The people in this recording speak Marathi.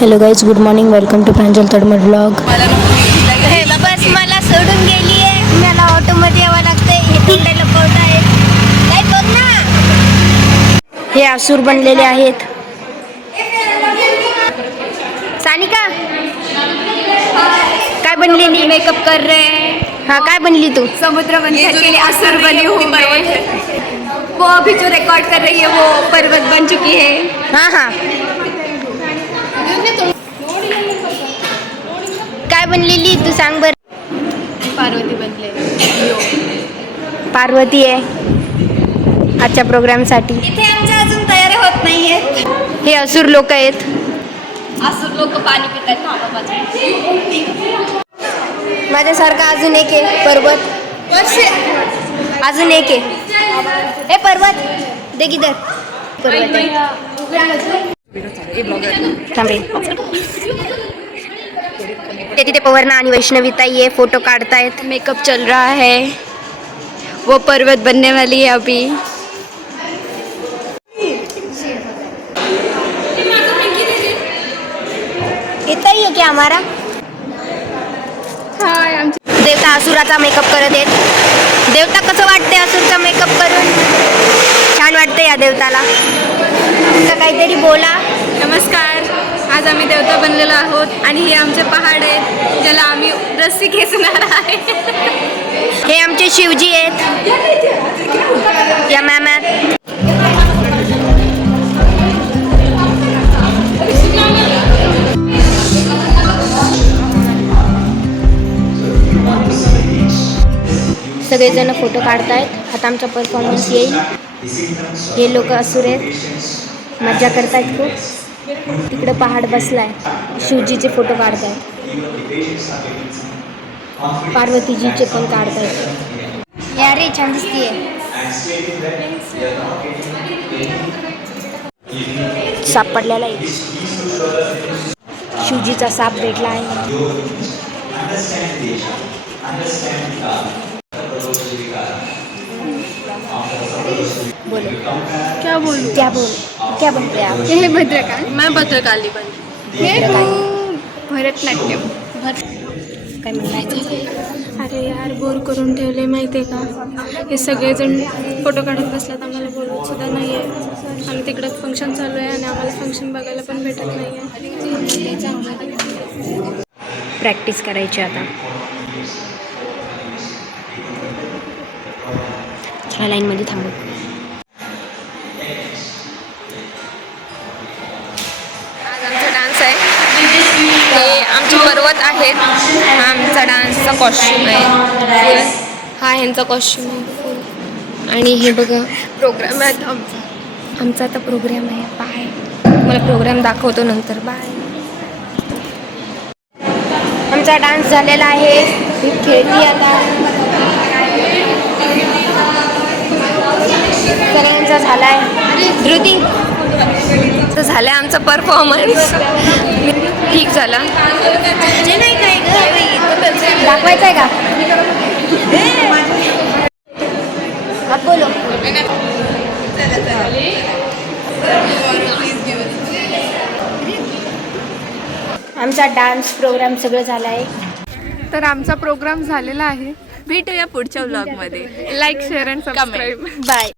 Hello guys, good morning. Welcome to Pranjal Tadmad blog. हे बस मला सोडून गेली आहे. मला ऑटोमध्ये यावं लागतंय. हे तोंडाला पळत आहे. काय बघ ना, हे आसूर बनलेले आहेत. सानिका काय बनलेली? मेकअप कर रहे हैं. हा, काय बनली तू? समुद्र मंथन के लिए असुर बनी हूँ मैं. वो अभी जो रिकॉर्ड कर रही है वो पर्वत बन चुकी है. हा हा, काय बनलेली तू सांग बर. पार्वती बनले. पार्वती आहे आजच्या प्रोग्रामसाठी. इथे आमच्या अजून तयारी होत नाहीये. हे असुर लोक आहेत. असुर लोक पाणी पितात ना माझ्यासारखा अजून एक आहे पर्वत. अजून एक आहे. हे पर्वत दे किधर. पर्वत आहे. थांबे. ते तिथे पवर्णा आणि वैष्णवी ताई आहे, फोटो काढतायत. मेकअप चल रहा है. वो पर्वत बनने वाली है अभी. इतना ही है क्या हमारा? देवता असुराचा मेकअप करत आहेत. देवता कसं वाटते असुरचा मेकअप करून? छान वाटते या देवताला. तर काहीतरी बोला. नमस्कार. आज आम्ही देवता बनलेलो आहोत आणि हे आमचे पहाड आहेत ज्याला आम्ही रस्सी खेचणार आहे. हे आमचे शिवजी आहेत. या मॅम आहेत. सगळेजण फोटो काढतायत. आता आमचा परफॉर्मन्स येईल. हे लोक असुर आहेत, मजा करतायत खूप. तिकडे पहाड बसलाय, शिवजीचे फोटो काढतायत. पार्वतीजीचे पण काढतायत. यारे छान दिसतीये. साप पडलेला आहे. शिवजीचा साप भेटला आहे. बोलो. क्या बोलू? क्या बोल क्या बन रहे आप? हे भद्रकाली. मैं भद्रकाली बनली. हे भरतनाट्यम. काय म्हणायचं? अरे यार, बोर करून ठेवले माहिती आहे का? हे सगळेजण फोटो काढत बसल्यात, आम्हाला बोलत सुद्धा नाही आहे. आणि तिकडं फंक्शन चालू आहे आणि आम्हाला फंक्शन बघायला पण भेटत नाही आहे. प्रॅक्टिस करायची आता. ह्या लाईनमध्ये थांबू. आज आमचा डान्स आहे. हे आमचे पर्वत आहेत. हा आमचा डान्सचा कॉस्ट्यूम आहे. हा ह्यांचा कॉस्ट्यूम आहे फुल. आणि हे बघा प्रोग्राम आहे आमचा आता प्रोग्राम आहे. बाय. मला प्रोग्राम दाखवतो नंतर. बाय. आमचा डान्स झालेला आहे. मी खेळते आता. सगळ्यांचा झालाय. धृती तर झालं आहे आमचा परफॉर्मन्स. ठीक झाला. दाखवायचं आहे का? अब बोलो. आमचा डान्स प्रोग्राम सगळं झाला आहे. तर आमचा प्रोग्राम झालेला आहे. भेटूया पुढच्या व्लॉगमध्ये. Like, share and subscribe. Bye.